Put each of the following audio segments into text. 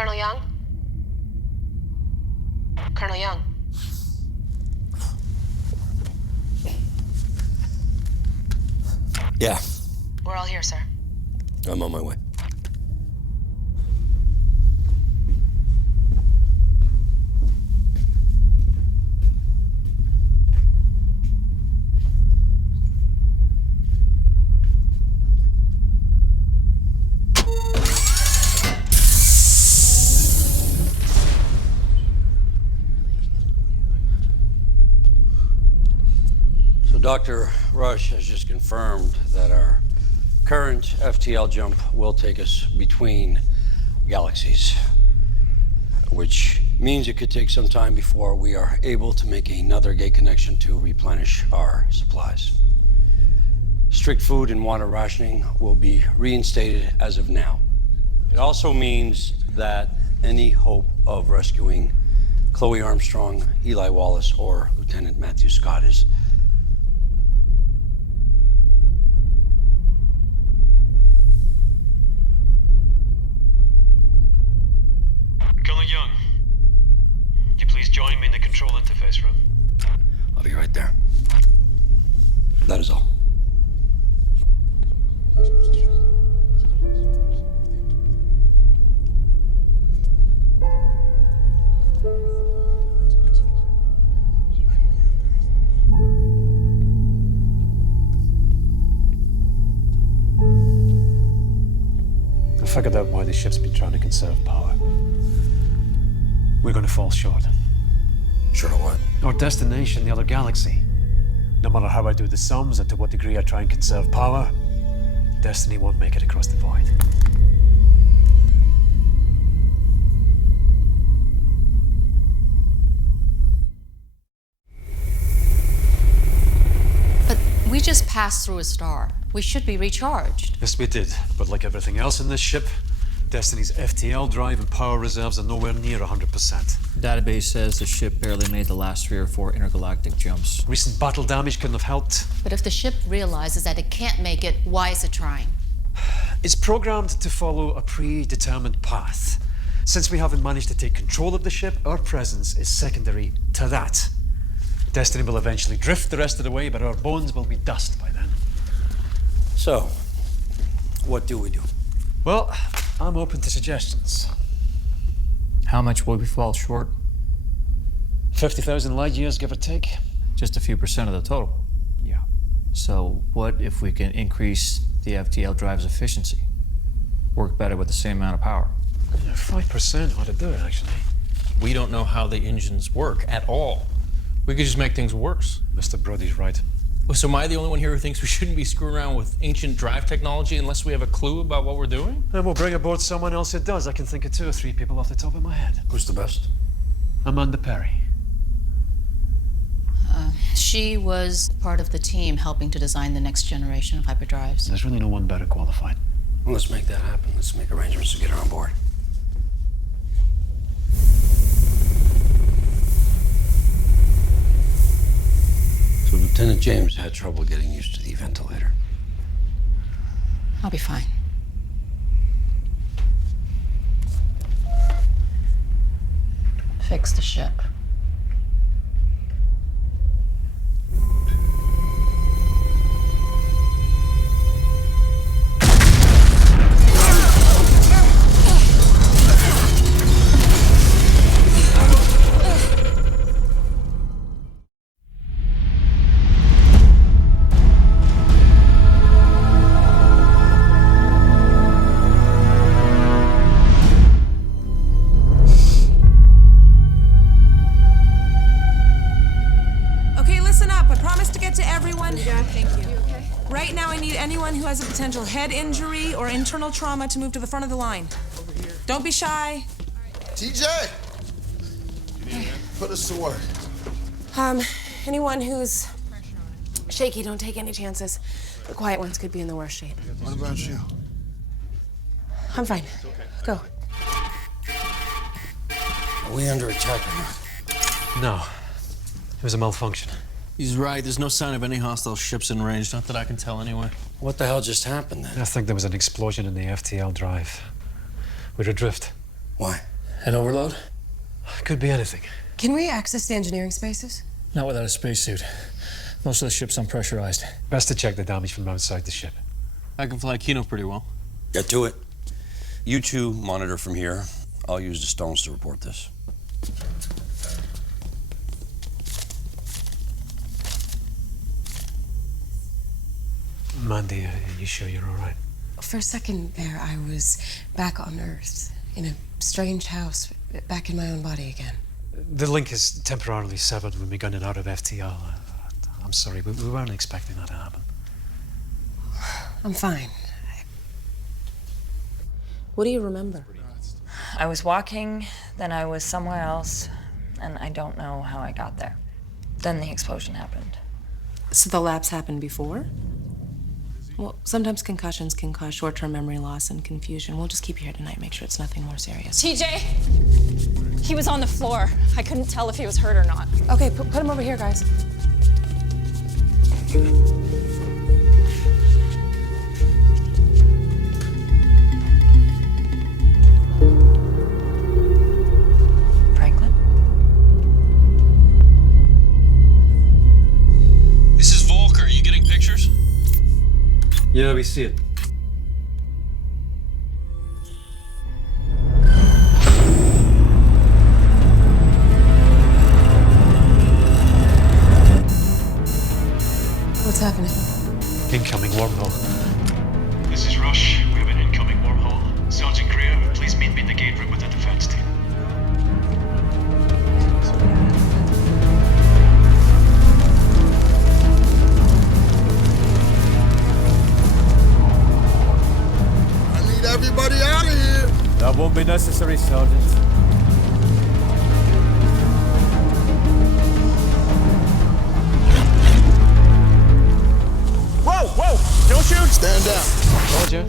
Colonel Young? Colonel Young? Yeah. We're all here, sir. I'm on my way. Dr. Rush has just confirmed that our current FTL jump will take us between galaxies, which means it could take some time before we are able to make another gate connection to replenish our supplies. Strict food and water rationing will be reinstated as of now. It also means that any hope of rescuing Chloe Armstrong, Eli Wallace, or Lieutenant Matthew Scott is Colonel Young, could you please join me in the control interface room? I'll be right there. That is all. I figured out why the ship's been trying to conserve power. We're going to fall short. Sure what? Our destination, the other galaxy. No matter how I do the sums or to what degree I try and conserve power, Destiny won't make it across the void. But we just passed through a star. We should be recharged. Yes, we did. But like everything else in this ship, Destiny's FTL drive and power reserves are nowhere near 100%. Database says the ship barely made the last 3 or 4 intergalactic jumps. Recent battle damage couldn't have helped. But if the ship realizes that it can't make it, why is it trying? It's programmed to follow a predetermined path. Since we haven't managed to take control of the ship, our presence is secondary to that. Destiny will eventually drift the rest of the way, but our bones will be dust by then. So, what do we do? Well, I'm open to suggestions. How much will we fall short? 50,000 light years, give or take. Just a few percent of the total. Yeah. So what if we can increase the FTL drive's efficiency? Work better with the same amount of power? Yeah, 5% ought to do it, actually. We don't know how the engines work at all. We could just make things worse. Mr. Brody's right. So am I the only one here who thinks we shouldn't be screwing around with ancient drive technology unless we have a clue about what we're doing? And we'll bring aboard someone else who does. I can think of 2 or 3 people off the top of my head. Who's the best? Amanda Perry. She was part of the team helping to design the next generation of hyperdrives. There's really no one better qualified. Well, let's make that happen. Let's make arrangements to get her on board. So Lieutenant James had trouble getting used to the ventilator. I'll be fine. Fix the ship. Right now, I need anyone who has a potential head injury or internal trauma to move to the front of the line. Don't be shy. TJ! Put us to work. Anyone who's shaky, don't take any chances. The quiet ones could be in the worst shape. What about you? I'm fine. Go. Are we under attack or not? No. It was a malfunction. He's right. There's no sign of any hostile ships in range. Not that I can tell anyway. What the hell just happened then? I think there was an explosion in the FTL drive. We're adrift. Why? An overload? Could be anything. Can we access the engineering spaces? Not without a spacesuit. Most of the ship's unpressurized. Best to check the damage from outside the ship. I can fly Kino pretty well. Get to it. You two monitor from here. I'll use the stones to report this. Mandy, are you sure you're all right? For a second there, I was back on Earth, in a strange house, back in my own body again. The link is temporarily severed when we got in and out of FTL. I'm sorry, we weren't expecting that to happen. I'm fine. What do you remember? I was walking, then I was somewhere else, and I don't know how I got there. Then the explosion happened. So the lapse happened before? Well, sometimes concussions can cause short-term memory loss and confusion. We'll just keep you here tonight, make sure it's nothing more serious. TJ! He was on the floor. I couldn't tell if he was hurt or not. Okay, put him over here, guys. Franklin? This is Volker. Are you getting pictures? Yeah, we see it. What's happening? Incoming wormhole. This is Rush. We have an incoming wormhole. Sergeant Greer, please meet me in the gate room with the defense team. I need everybody out of here. That won't be necessary, Sergeant. Whoa, whoa! Don't shoot! Stand down. Told you.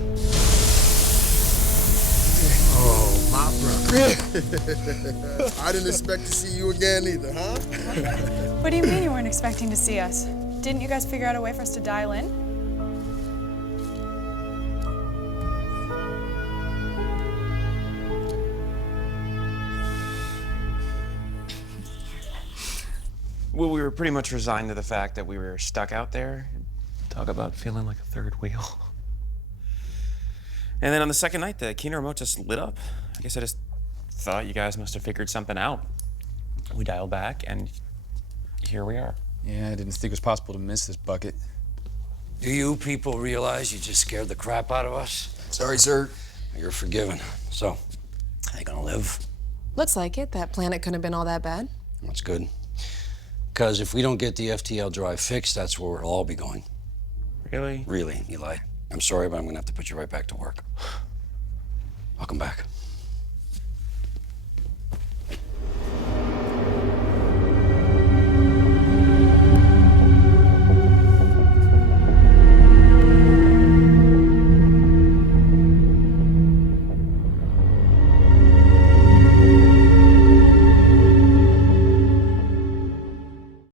Oh, my brother. I didn't expect to see you again either, huh? What do you mean you weren't expecting to see us? Didn't you guys figure out a way for us to dial in? Well, we were pretty much resigned to the fact that we were stuck out there. Talk about feeling like a third wheel. And then on the second night, the Kino remote just lit up. I guess I just thought you guys must have figured something out. We dialed back, and here we are. Yeah, I didn't think it was possible to miss this bucket. Do you people realize you just scared the crap out of us? Sorry, sir. You're forgiven. So, how you gonna live? Looks like it. That planet couldn't have been all that bad. That's good. Because if we don't get the FTL drive fixed, that's where we'll all be going. Really? Really, Eli. I'm sorry, but I'm gonna have to put you right back to work. I'll come back.